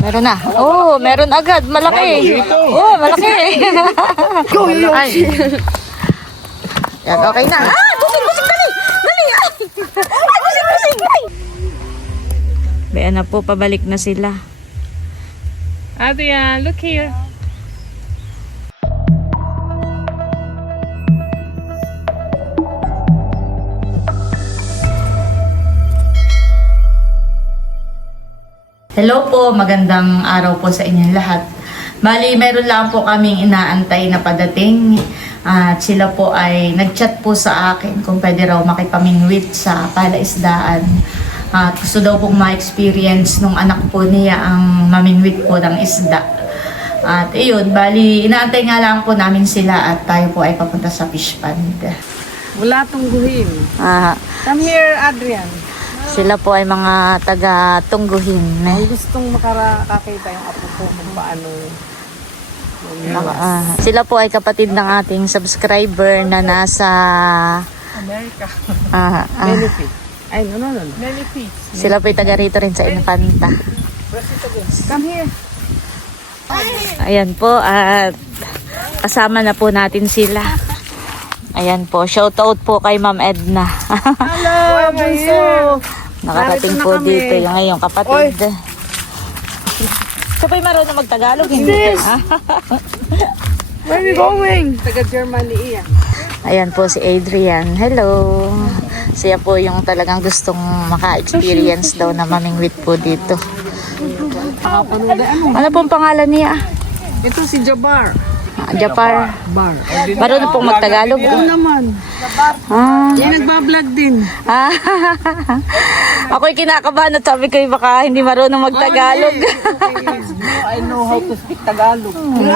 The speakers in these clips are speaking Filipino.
Meron na. Oh, meron agad. Malaki. Oh, malaki. Go, Yoshi. Yan, okay na. Ah, busing, dali. Dali. Ay, busing. Ay. Bayan na po, pabalik na sila. Adrian, look here. Hello po, magandang araw po sa inyong lahat. Bali, meron lang po kaming inaantay na padating. At sila po ay nag-chat po sa akin kung pwede raw makipamingwit sa palaisdaan. At gusto daw pong ma-experience nung anak po niya ang mamingwit po ng isda. At iyon, bali, inaantay nga lang po namin sila at tayo po ay papunta sa fish pond. Wala tungguhin. Come here, Adrian. Sila po ay mga taga-tungguhin. Ay gustong makakita yung apo ko kung paano. Sila po ay kapatid ng ating subscriber na nasa America. Benefit. Ay, no. Benefit. Sila po ay taga rito rin sa Infanta. Come here. Ayan po at kasama na po natin sila. Ayan po, shoutout po kay Ma'am Edna. Hello, bunso. Nakarating Narito na po kami. dito yung ngayong kapatid. Siya po'y marunong magtagalog. Hindi. Where are you going? Taga Germany iyan. Ayan po si Adrian. Hello. Siya po yung talagang gustong maka-experience daw na mamingwit po dito. Ano pong pangalan niya? Ito si Jabar. Japar. Bar. Marunong pong magtagalog. Ito naman. Yan nagbablog din. Ako'y kinakabahan at sabi ko baka hindi marunong magtagalog. I know how to speak Tagalog.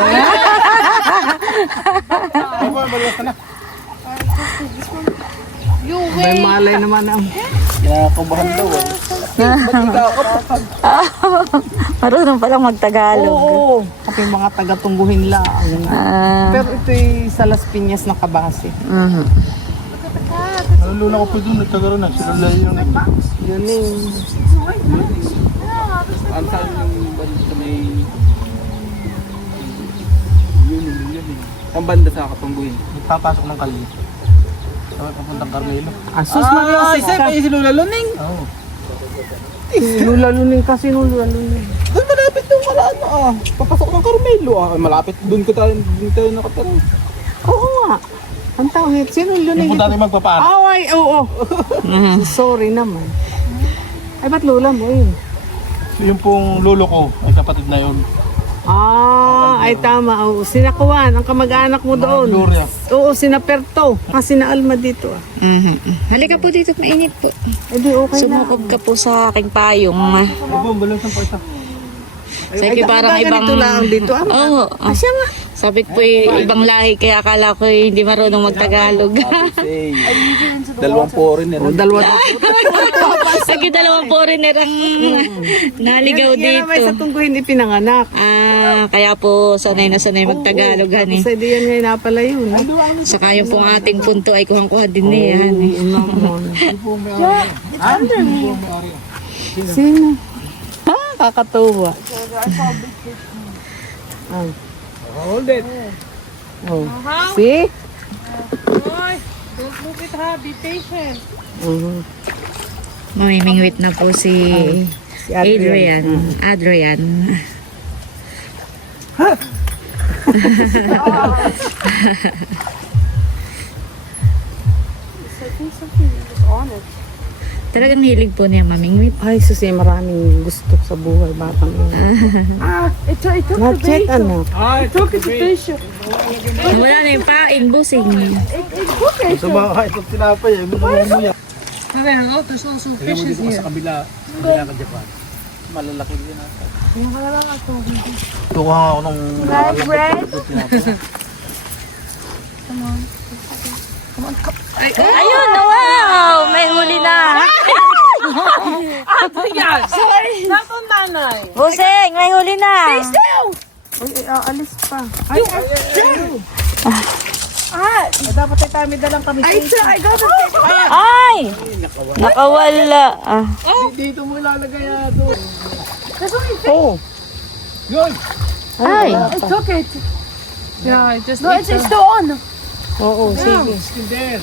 May malay naman ang kinakabahan daw eh. Marunong palang magtagalog. Oo. Kasi mga taga-tungguhin lang. Pero ito'y sa Las Piñas na kabase. Lula ko po doon, nagkagaroon na. Sila lang yung Yun eh. Ang saan yung banda sa may... Yun eh. Ang banda sa katungguhin. nagpapasok ng kali. Sabi papuntang Carmelo. Asus Maria, si Lula Luning. Oo. Lula Luning kasi Lula Luning. Doon malapit doon malaan na papasok ng Carmelo malapit doon tayo nakatira. Oo nga. Ang tawag, sino Luning? Yung punta tayo magpapaano. Ay, oo. Sorry naman. Ay, ba't Lula mo yun? Yung pong lolo ko ay kapatid na yun. Ay tama. Oo, sinakuan, ang kamag-anak mo doon. Gloria. Oo, sinaperto. Sina Alma dito. Halika po dito, mainit po. Eh di okay na. Sumukob ka po sa aking payong. Bubong, balasan pa isa. Sabi ko parang ibang... ganito lang dito. Oo. Asya nga. Sabi ko ibang lahi kaya akala ko hindi marunong magtagalog. Dalawang foreigner. Dalawa. Sige, dalawang foreigner ang naligaw Yan naman sa dito. tungguhin ipinanganak. Kaya po sanay na sanay magtagalog, hani. Kasi di yan ngayon napala yun. Saka yung pong ating punto ay kuhang-kuha din niya, hani. Sino? Kakatuwa. Hold it. Oh. See? Boy, don't move it ha, be patient. Mamimingwit na po si Adrian. Talagang hilig po niya mamingwit. Ay, susi, maraming gusto sa buhay. Batang yun. I took Not the yet, bait. anak. I took it to patient. Wala na yung pain, busing. Sa bahay, ito tinapay eh. Minumum mo yan. Oh, there's also Tignan mo fishes dito here. sa kabila ka Japan. Malalaki din ata. Tukuha ako nung... Bread. Ayun, wow! May huli na. Sorry. Not on nanay. Busing, may huli na. Uy, aalis pa. Dapat ay kami dalang kami. I got it. Ay! Nakawala. Dito mo ilalagay doon. Oh. Yun! Ay, I took it. Yeah, I just No, ate it's still on. Oo, sige. Still there.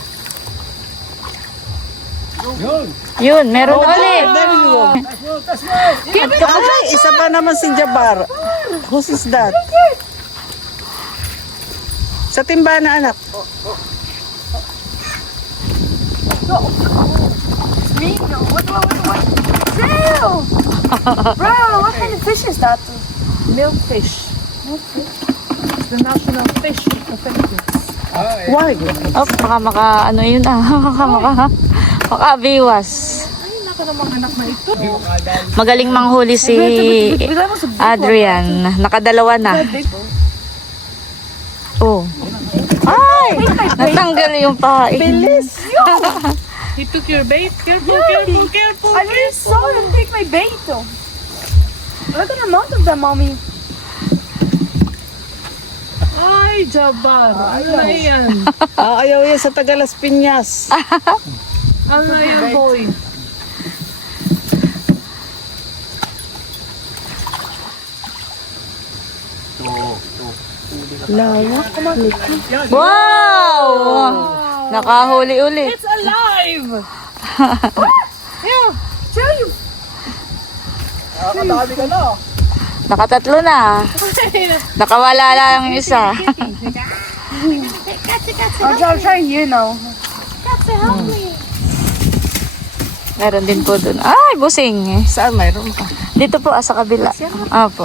Yun! yun, meron ulit. That's good, that's good! Ay, isa pa naman si Jabar. Who's is that? Sa timba na anak. Me? No. What? Bro! Bro, what kind of fish is that? Milkfish. It's the national fish of the Philippines. Why? Oh, baka ano yun makabiwas. Ay, nako namang anak na ito. Magaling manghuli si Adrian. Nakadalawa na. Oh. Ay! Natanggal yung pain. Bilis! He took your bait. Careful, careful, careful. I really saw him take my bait. Look at the amount of them, mommy. Ay, Jabar. Ano na yan? Ayaw yan sa Tagalas Piñas. Ano na yan, boy? Wow! Nakahuli ulit. It's alive! Nakakadami ka na. Nakatatlo na. Nakawala lang yung isa. I'll try here now. Meron din po dun. Ay, busing. Saan mayroon pa? Dito po, sa kabila. Opo.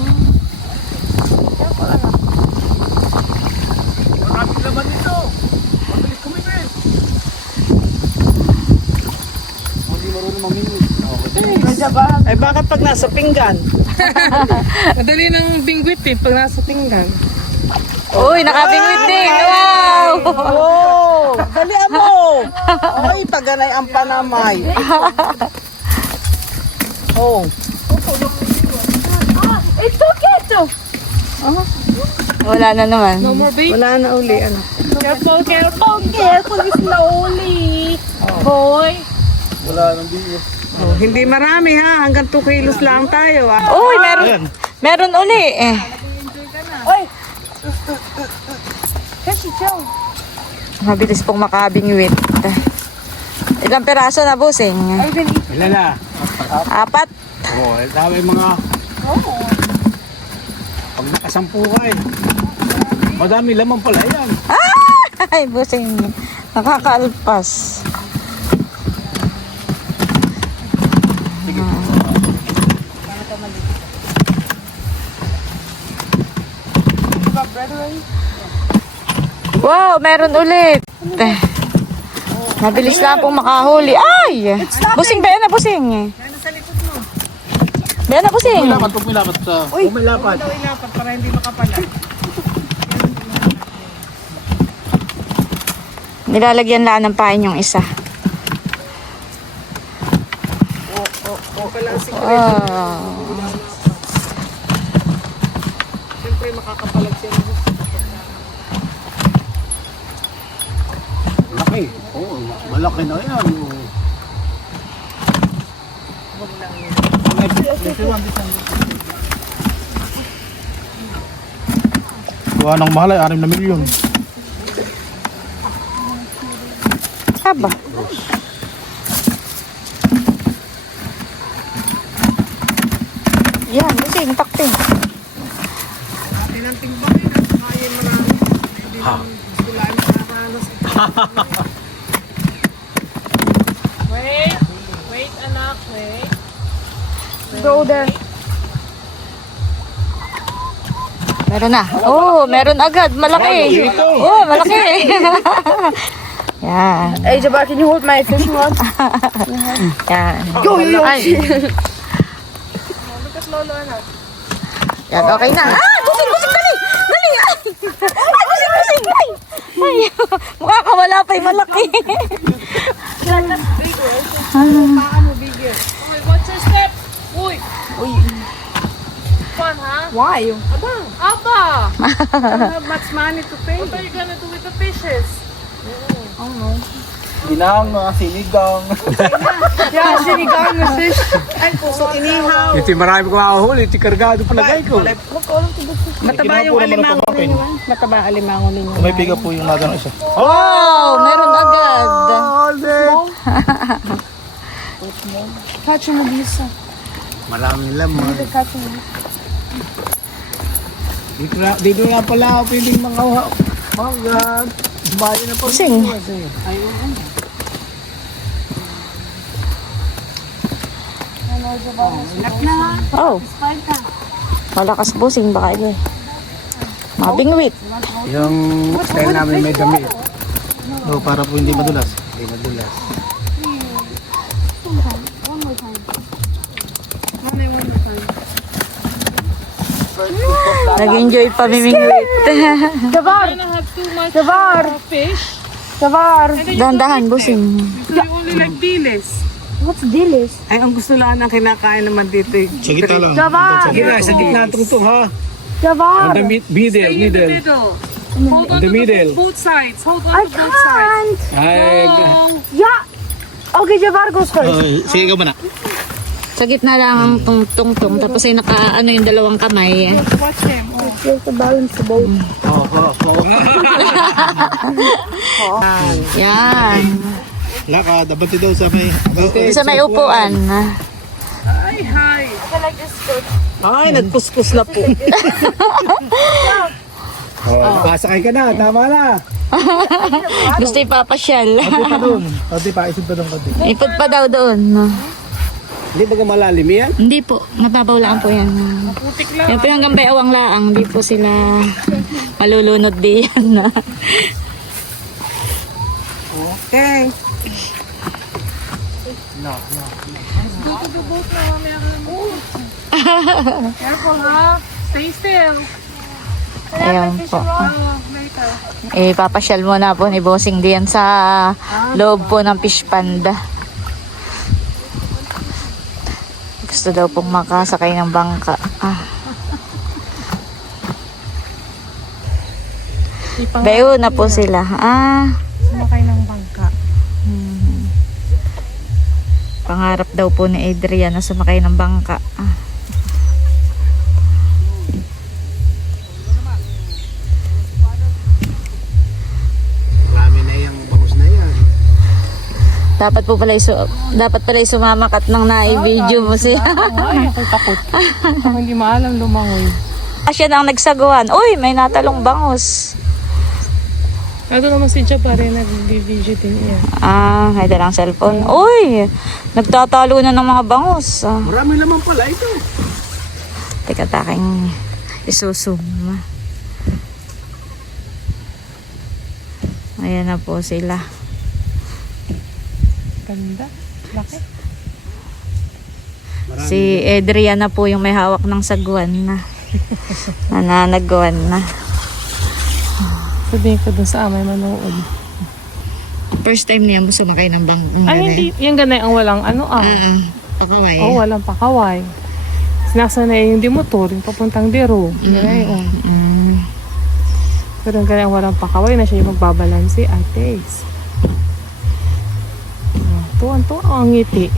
Maraming laman nito. Mabilis kumipit. Hindi marunong mamingwit. Ay bakit pag nasa pinggan? Madali ng bingwit eh, pag nasa pinggan. Uy, nakabingwit din. Wow! Oh, dalian mo. Ay, taganay ang panamay. Oh, It took it. Wala na naman. No more bait. wala na uli. Ano? Careful, careful, careful. Slowly. Boy. Wala nang biyo. Oh, hindi marami ha. Hanggang 2 kilos lang tayo. Ah. Uy, meron uli. Fishy chill. Mabilis pong makabingwit. Ilang peraso na, busing? Ilan na? 4. Oo, dami mga... Pag nakasampu ka eh. Madami laman pala yan. Ay, busing. Nakakaalpas. Wow, meron ulit. Mabilis lang pong makahuli. Ay! Busing, ba na, busing. Ba na, busing. Lapat, pag milapat sa... Pag milapat. Ilapat para hindi makapala. Nilalagyan lang ng pain yung isa. Wow. Siyempre makakapalag siya. Laki. Oo, malaki na yan. Kuha ng mahal ay 6 na milyon. Aba. Yan, busing, takting. Tinantimbangin at kaya marami. Hindi Ha. sila ang nakakalas. Wait. Wait, anak. Wait. Go there. Meron na. Oh, meron agad. Malaki. Oh, malaki. Yan. Hey, Jabbar, can you hold my fishing rod? Yan. Go, yo, yo. Ay. Yan, okay na. Ah, busing, busing, dali. Dali. Ay, busing, busing. Ay. Ay. Mukha ka wala pa yung malaki. Okay, watch your step. Uy. Fun, huh? Why? Abba. Don't have much money to pay. What are you gonna do with the fishes? Ginang, sinigang. Yeah, sinigang na fish. So, inihaw. Ito yung marami ko makahuli. Ito yung kargado palagay ko. Mataba yung alimango ninyo. Mataba alimango ninyo. May piga po yung nagano isa. Oh, meron agad. Catch mo bisa. Maraming laman. Catch mo. Dito na pala ako pwedeng mga bayan na po. Sing. Oh. Malakas busing baka ito eh. Mabingwit. Yung style namin may damit. Oh, para po hindi madulas. Hindi madulas. Nag-enjoy pa mimingwit. Davar! I have too much Davar! fish. Davar! Dahan-dahan busing. So you only like dilis. What's dilis? Ay, ang gusto lang ang kinakain naman dito eh. Sige tala. Davar! Sige na, sa gitna tungtong ha. Davar! On the middle, Stay in the middle. middle. Hold on the to middle. both sides. Hold on I to both sides. can't! Ay, Oh, Yeah! Okay, Javar goes first. Sige ka ba na? Sa gitna lang ang tungtong tapos ay naka ano yung dalawang kamay. watch him. Oh. You have to balance the boat. Yan. Laka, dapat daw sa may... Sa may upuan. Hi, hi. Ay, nagkuskus na po. pasakay ka na, tama na. Gusto ipapasyal. Pati pa, isip pa doon pati. Ipod pa daw doon. Hindi ba malalim yan? Hindi po, mababaw lang po yan. Yan po yung hanggang bayawang laang. Hindi po sila malulunod diyan. Okay. Careful, ha? Stay still. Ayan po. Oh, later. Ipapasyal muna po ni Bossing diyan sa loob po ng fish panda. Gusto daw pong makasakay ng bangka. Bayo na po sila. Sumakay ng bangka. Pangarap daw po ni Adrian na sumakay ng bangka. Marami na yung bangus na yan. Dapat pala sumamakat ng na-video mo siya. Ay, ako takot. Ako hindi maalam lumangoy. Siya na ang nagsaguhan. Uy, may natalong bangus. Ito naman si Jabari, nag-video din niya. May dalang cellphone. Uy, nagtatalo na ng mga bangus. Marami naman pala ito. Teka, taking isusum. Ayan na po sila. Ganda. Laki. Si Adrian na po yung may hawak ng saguan na. Nananaguan na. Sabihin ko dun sa amay manood. First time niya mo sumakay ng bangka. Ay, hindi. Yung ganay ang walang ano Pakaway. Oh, walang pakaway. Sinasanay yung di motor, yung papuntang dero. Ganay, Pero yung ganay ang walang pakaway na siya yung magbabalansi. Ates. Tuwan-tuwa ang ngiti.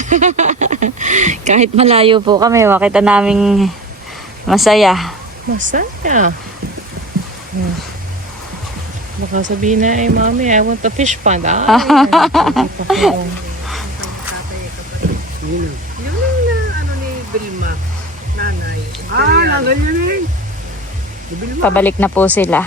Kahit malayo po kami, makita naming masaya. Masaya. Baka sabihin na, mami, I want a fish pond. Pabalik na po sila.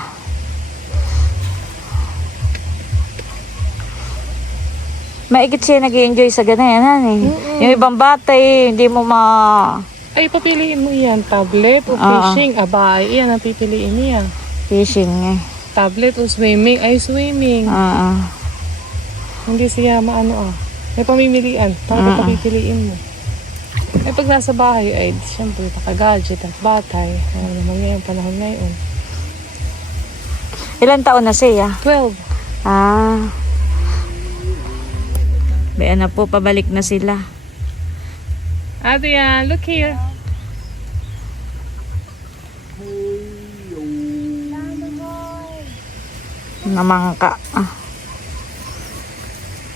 Maigit siya nag-enjoy sa ganayan, eh. Yung ibang bata, hindi mo Ay, papiliin mo yan. Tablet o fishing. Abay, yan ang pipiliin niya. fishing, eh. Tablet o swimming. Ay, swimming. Hindi siya maano May pamimilian. Para papipiliin mo. Ay, pag nasa bahay, ay, siyempre, naka-gadget at batay. Ano naman ngayon, panahon ngayon. Ilan taon na siya? 12. Bayan na po, pabalik na sila. Adrian, look here. Namangka.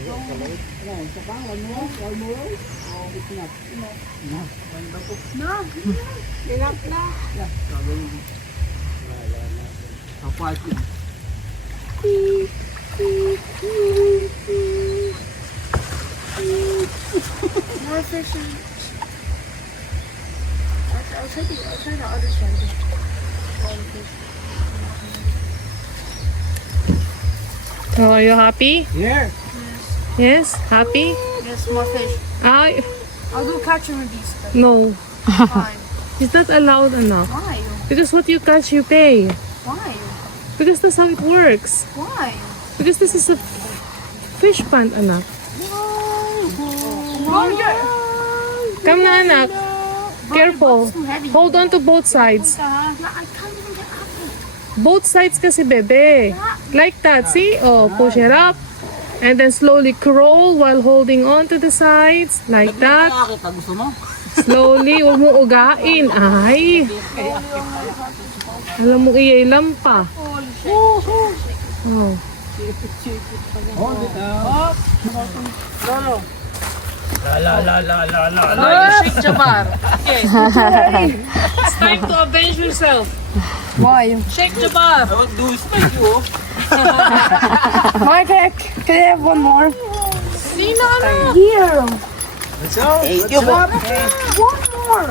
More fishing. I'll try the other side. Oh, are you happy? Yeah. Yes? Happy? Yes, more fish. I I'll go catch him with these. no. Why? It's not allowed enough. Why? Because what you catch, you pay. Why? Because that's how it works. Why? Because this is a fish pond, anak. Come na, anak. Careful. Hold on to both sides. I can't even get up. Both sides kasi, bebe. Like that. See? Oh, push it up. And then slowly crawl while holding on to the sides. Like that. Nakakita, gusto mo? Slowly. Huwag mo ugain. Ay. Alam mo, iyay lang pa. Oh. Shake Jabbar. Okay. It's time to avenge yourself. Why? Shake Jabbar. I want to do is make you. Mark, can I have one more? Sino ano? Here. Thank you po. One more.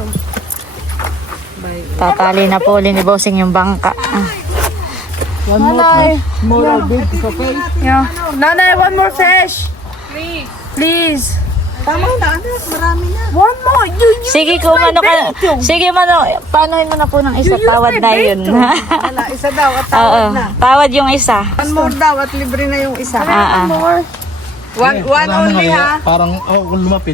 Tatali na po uli ni Bossing yung bangka. One more. More big, okay? Yeah. Nanay, one more fish. Please. Please. Tama na, anak. Marami na. One more. Sige, kung ano ka. Sige, paanohin mo na po ng isa. Tawad na yun. Wala, isa daw at Oo, tawad na. tawad yung isa. One more daw at libre na yung isa. Ah, ah. One only ha. Parang ako kung lumapit.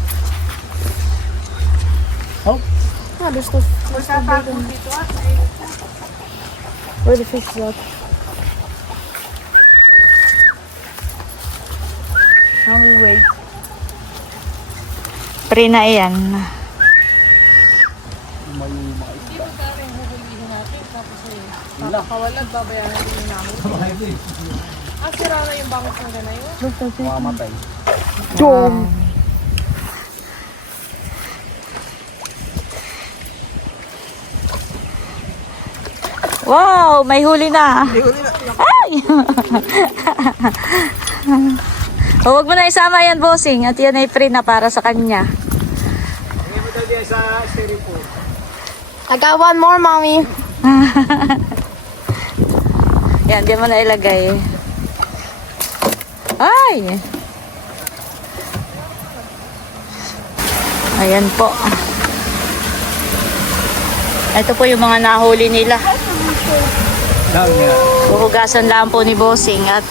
Where the fish is at? How we wait? Pre na iyan. Nakakawalan, babayaran din namin. Sira na yung bangos ng ganayon. Mamamatay. Wow, may huli na. Ay! O, wag mo na isama yan, Bossing. At yan ay free na para sa kanya. I got one more, mommy. Yan, di mo na ilagay. Ay! Ayan po. Ito po yung mga nahuli nila. Huhugasan lang po ni Bossing at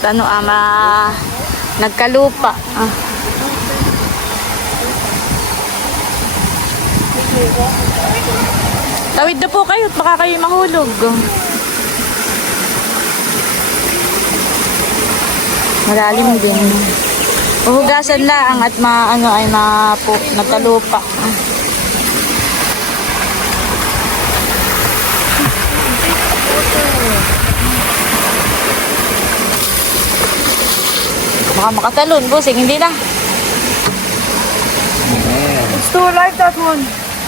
nagkalupa. Tawid na po kayo at baka kayo mahulog. Malalim din. Huhugasan lang at nagkalupa. Baka makatalon, Bossing, hindi na. It's too light, that one.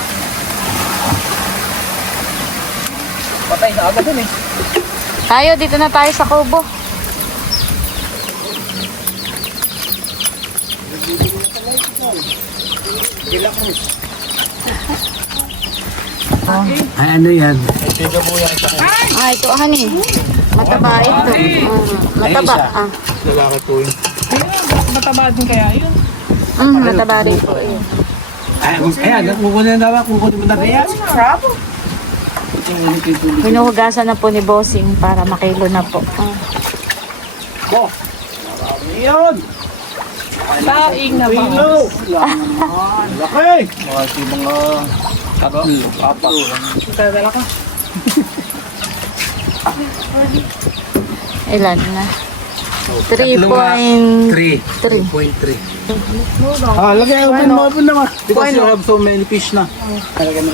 Patay na agad dun eh. Tayo, dito na tayo sa kubo. Ay, ano yan? Ah, ito, honey. Mataba ito. Mataba. Ah. Lalaki po yun. Mataba din kaya yun. Mataba rin po yun. Ayan, kukunin na ba? Kukunin mo na ba yan? Hinuhugasan na po ni Bossing para makilo na po. Bo! Yun! Laing na ba? Pilo! Laki! Kasi mga papa. Dadala ka. Ilan na? 3.3. 3.3. Ah, lagay open mo open naman. Because you have so many fish na. Talaga na.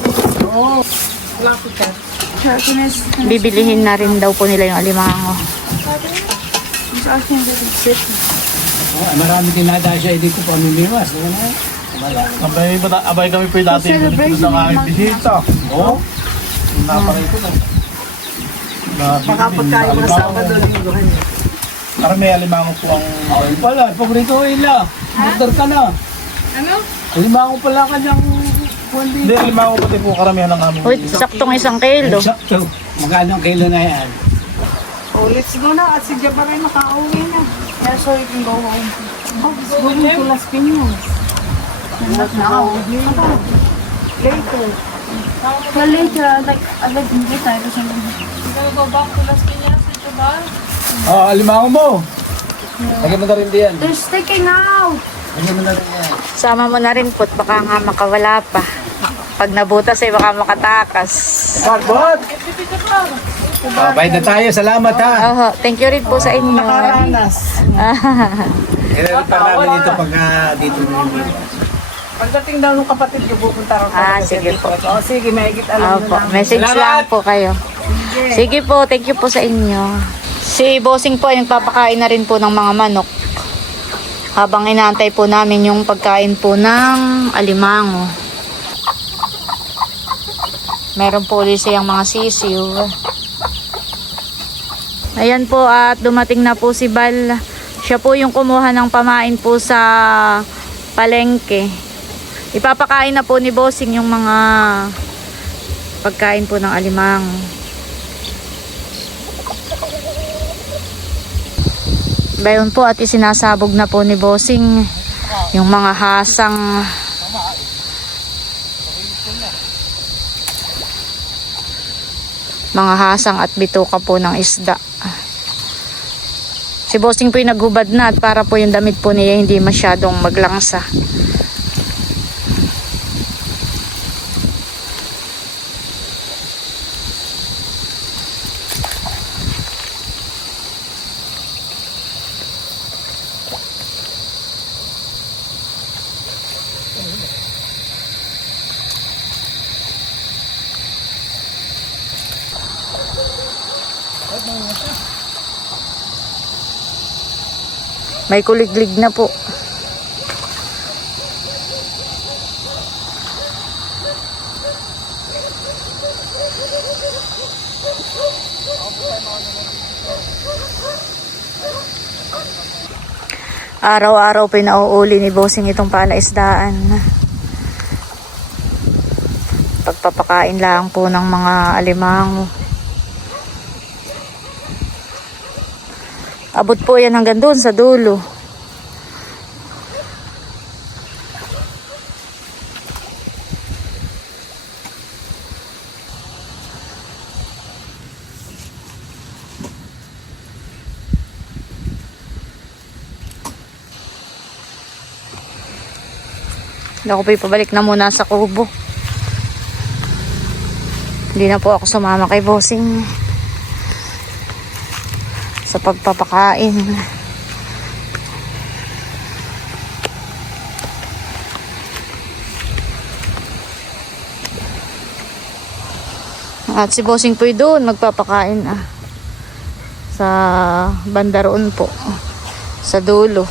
Bibilihin na rin daw po nila yung alimango. Marami dinadaan siya, hindi ko pa mimiwas. Wala. Abay kami po dati yung ng aming bisita. Oo. Naparay ko lang. Baka pagkain mo sa Sabado, lingguhan niya. Para may alimango po ang... Oil pala, paborito ko ila. Doktor ka na. Ano? Alimango pala kanyang Hindi, alimango pati po karamihan ng aming... Uy, saktong 1 kilo. Sakto. Magkano ang kilo na yan? Oh, let's go na. At si Jabaray makauwi na. Yeah, so you can go home. Oh, it's going to Las Piñas. Not now. Later. Well, later, I'd like to get tired or something. You're gonna go back to Las Piñas with your bar? alimango mo! Lagyan mo na rin diyan. They're sticking out! Lagyan mo na rin yan. Sama mo na rin po, baka nga makawala pa. Pag nabutas ay baka makatakas. Carbot! Bayad na tayo, salamat ha. Oho, thank you rin po sa inyo. Nakaranas. Kailangan pa namin dito pagka dito namin. Pagdating daw ng kapatid ko, pupunta raw Ah, sige po. Oh, sige, maigit alam Opo, na namin. message lang po kayo. Sige po, thank you po sa inyo. Si Bossing po ay nagpapakain na rin po ng mga manok. Habang inaantay po namin yung pagkain po ng alimango. Meron po ulit siyang mga sisiw. Ayan po at dumating na po si Bal. Siya po yung kumuha ng pamain po sa palengke. Ipapakain na po ni Bossing yung mga pagkain po ng alimango. Bayon po at isinasabog na po ni Bossing yung mga hasang at bituka po ng isda. Si Bossing po yung naghubad na at para po yung damit po niya hindi masyadong maglangsa. May kuliglig na po. Araw-araw pinauuli ni Bossing itong palaisdaan. Pagpapakain lang po ng mga alimango. Abot po yan hanggang doon sa dulo. Ako po ipabalik na muna sa kubo. Hindi na po ako sumama kay Bossing sa pagpapakain. At si Bossing po doon magpapakain sa banda roon po sa dulo.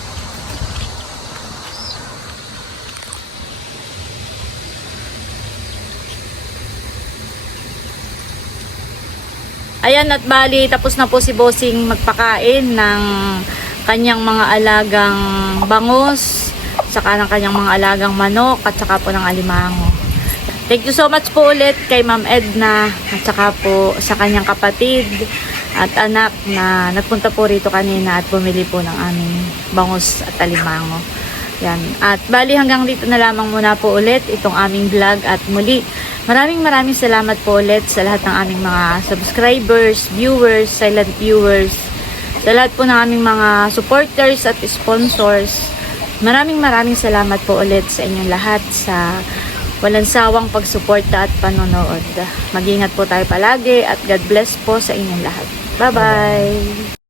Ayan at bali tapos na po si Bossing magpakain ng kanyang mga alagang bangus, saka ng kanyang mga alagang manok at saka po ng alimango. Thank you so much po ulit kay Ma'am Edna at saka po sa kanyang kapatid at anak na nagpunta po rito kanina at bumili po ng aming bangus at alimango. Yan. At bali hanggang dito na lamang muna po ulit itong aming vlog at muli maraming salamat po ulit sa lahat ng aming mga subscribers, viewers, silent viewers, sa lahat po ng aming mga supporters at sponsors. Maraming salamat po ulit sa inyong lahat sa walang sawang pagsuporta at panonood. Mag-ingat po tayo palagi at God bless po sa inyong lahat. Bye-bye!